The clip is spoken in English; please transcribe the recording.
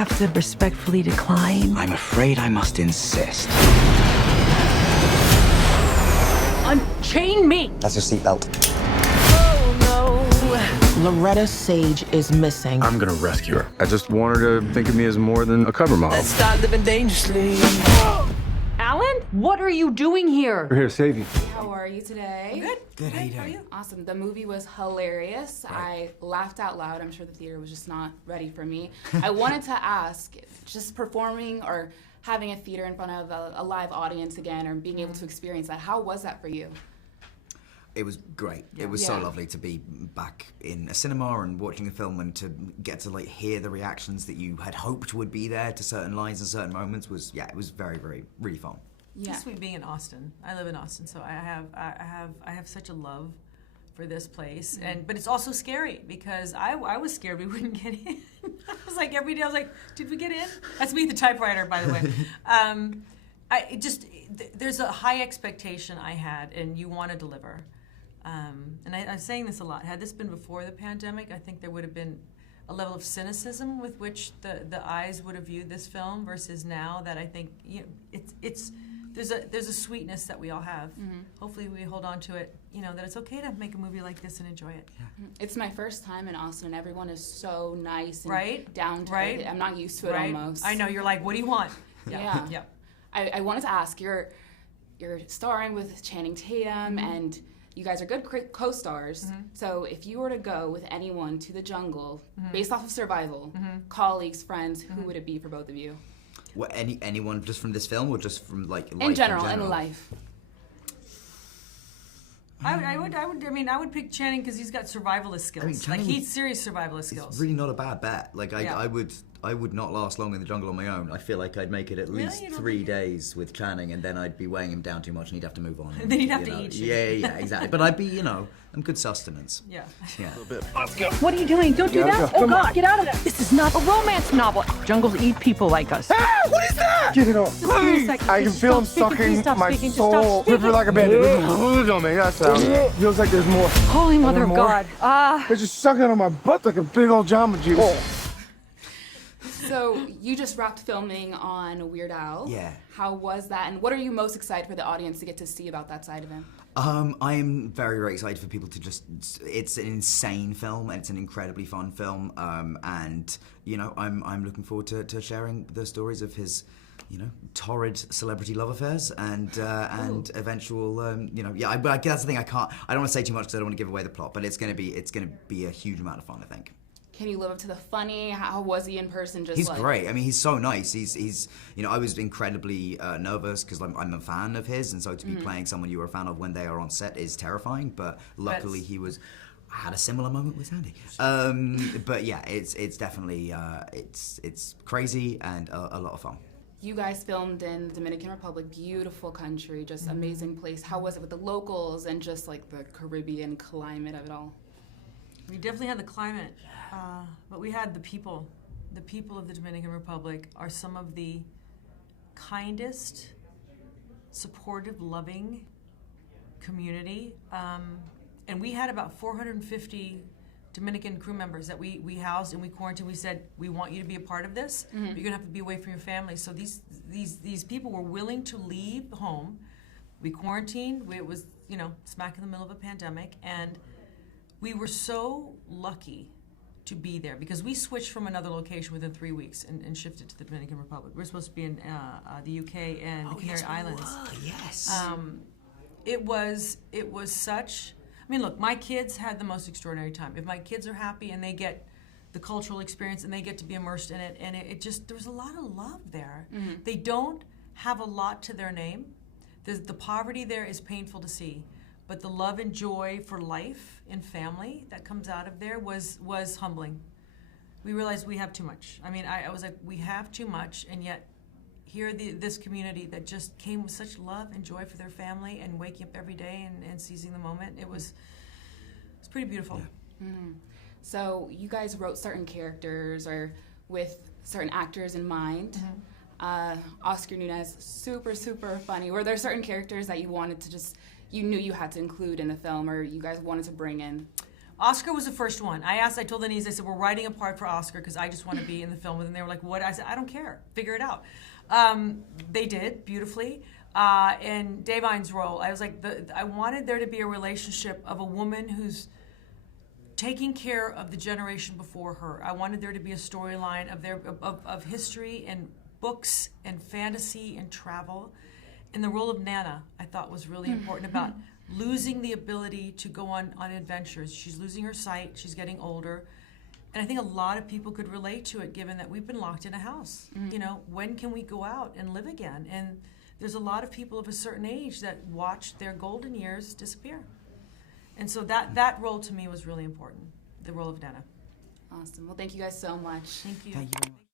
have to respectfully decline. I'm afraid I must insist. Unchain me! That's your seatbelt. Oh no! Loretta Sage is missing. I'm gonna rescue her. I just want her to think of me as more than a cover model. Let's start living dangerously. Alan, what are you doing here? We're here to save you. How are you today? Good. Good, how you doing? Awesome. The movie was hilarious. I laughed out loud. I'm sure the theater was just not ready for me. I wanted to ask, just performing or having a theater in front of a live audience again, or being able to experience that, how was that for you? It was great. It was so lovely to be back in a cinema and watching a film, and to get to like hear the reactions that you had hoped would be there to certain lines and certain moments was, it was very, very, really fun. Yeah. It's sweet being in Austin. I live in Austin, so I have such a love for this place, but it's also scary because I was scared we wouldn't get in. I was like, every day I was like, did we get in? That's me, the typewriter, by the way. There's a high expectation I had, and you want to deliver. And I'm saying this a lot. Had this been before the pandemic, I think there would have been a level of cynicism with which the eyes would have viewed this film versus now that I think there's a sweetness that we all have. Hopefully we hold on to it, that it's okay to make a movie like this and enjoy it. It's my first time in Austin, and everyone is so nice and down to earth. I'm not used to it almost. I know, you're like, what do you want? Yeah. I wanted to ask, you're starring with Channing Tatum, and you guys are good co-stars. So if you were to go with anyone to the jungle based off of survival, colleagues, friends, who would it be for both of you? What, anyone just from this film or just from like life in general, in life? I would pick Channing because he's got survivalist skills. He's serious survivalist skills. It's really not a bad bet. I would not last long in the jungle on my own. I feel like I'd make it at least 3 days with Channing, and then I'd be weighing him down too much, and he'd have to move on. And then he'd have to eat you. Yeah, exactly. But I'd be, I'm good sustenance. Yeah. Yeah. Let's go. What are you doing? Don't do that. Oh God, get out of there. This is not a romance novel. Jungles eat people like us. Ah, what is that? Get it off. Please. I can feel him sucking my soul. River like a bandit. Don't make that sound. Feels like there's more. Holy Mother of God. They're just sucking on my butt like a big old Jamba Juice. So you just wrapped filming on Weird Al. Yeah. How was that, and what are you most excited for the audience to get to see about that side of him? I am very, very excited for people to it's an insane film, and it's an incredibly fun film, and, I'm looking forward to sharing the stories of his, torrid celebrity love affairs and eventual, but that's the thing, I don't want to say too much because I don't want to give away the plot, but it's going to be a huge amount of fun, I think. Can you live up to the funny? How was he in person? He's great. I mean, he's so nice. He's I was incredibly nervous because I'm a fan of his, and so to be playing someone you are a fan of when they are on set is terrifying. But luckily, I had a similar moment with Andy. But yeah, it's definitely it's crazy and a lot of fun. You guys filmed in the Dominican Republic, beautiful country, just amazing place. How was it with the locals and just like the Caribbean climate of it all? We definitely had the climate, but we had the people. The people of the Dominican Republic are some of the kindest, supportive, loving community. And we had about 450 Dominican crew members that we housed and we quarantined. We said, we want you to be a part of this, but you're gonna have to be away from your family. So these people were willing to leave home. We quarantined. It was, smack in the middle of a pandemic, and we were so lucky to be there because we switched from another location within 3 weeks and shifted to the Dominican Republic. We were supposed to be in the UK and the Canary Islands. Yes. It was such. I mean, look, my kids had the most extraordinary time. If my kids are happy and they get the cultural experience and they get to be immersed in it, and it just, there was a lot of love there. They don't have a lot to their name. The poverty there is painful to see. But the love and joy for life and family that comes out of there was humbling. We realized we have too much. I mean, I was like, we have too much, and yet here this community that just came with such love and joy for their family and waking up every day and seizing the moment. It's pretty beautiful. Yeah. So you guys wrote certain characters or with certain actors in mind. Oscar Nunez, super, super funny. Were there certain characters that you wanted to you knew you had to include in the film, or you guys wanted to bring in? Oscar was the first one. I told the niece, I said, we're writing a part for Oscar because I just want to be in the film with him. They were like, what? I said, I don't care. Figure it out. They did beautifully. In Davine's role, I was like, I wanted there to be a relationship of a woman who's taking care of the generation before her. I wanted there to be a storyline of history and books and fantasy and travel. And the role of Nana, I thought, was really important about losing the ability to go on adventures. She's losing her sight. She's getting older. And I think a lot of people could relate to it, given that we've been locked in a house. You know, when can we go out and live again? And there's a lot of people of a certain age that watch their golden years disappear. And so that role to me was really important, the role of Nana. Awesome. Well, thank you guys so much. Thank you. Thank you very much.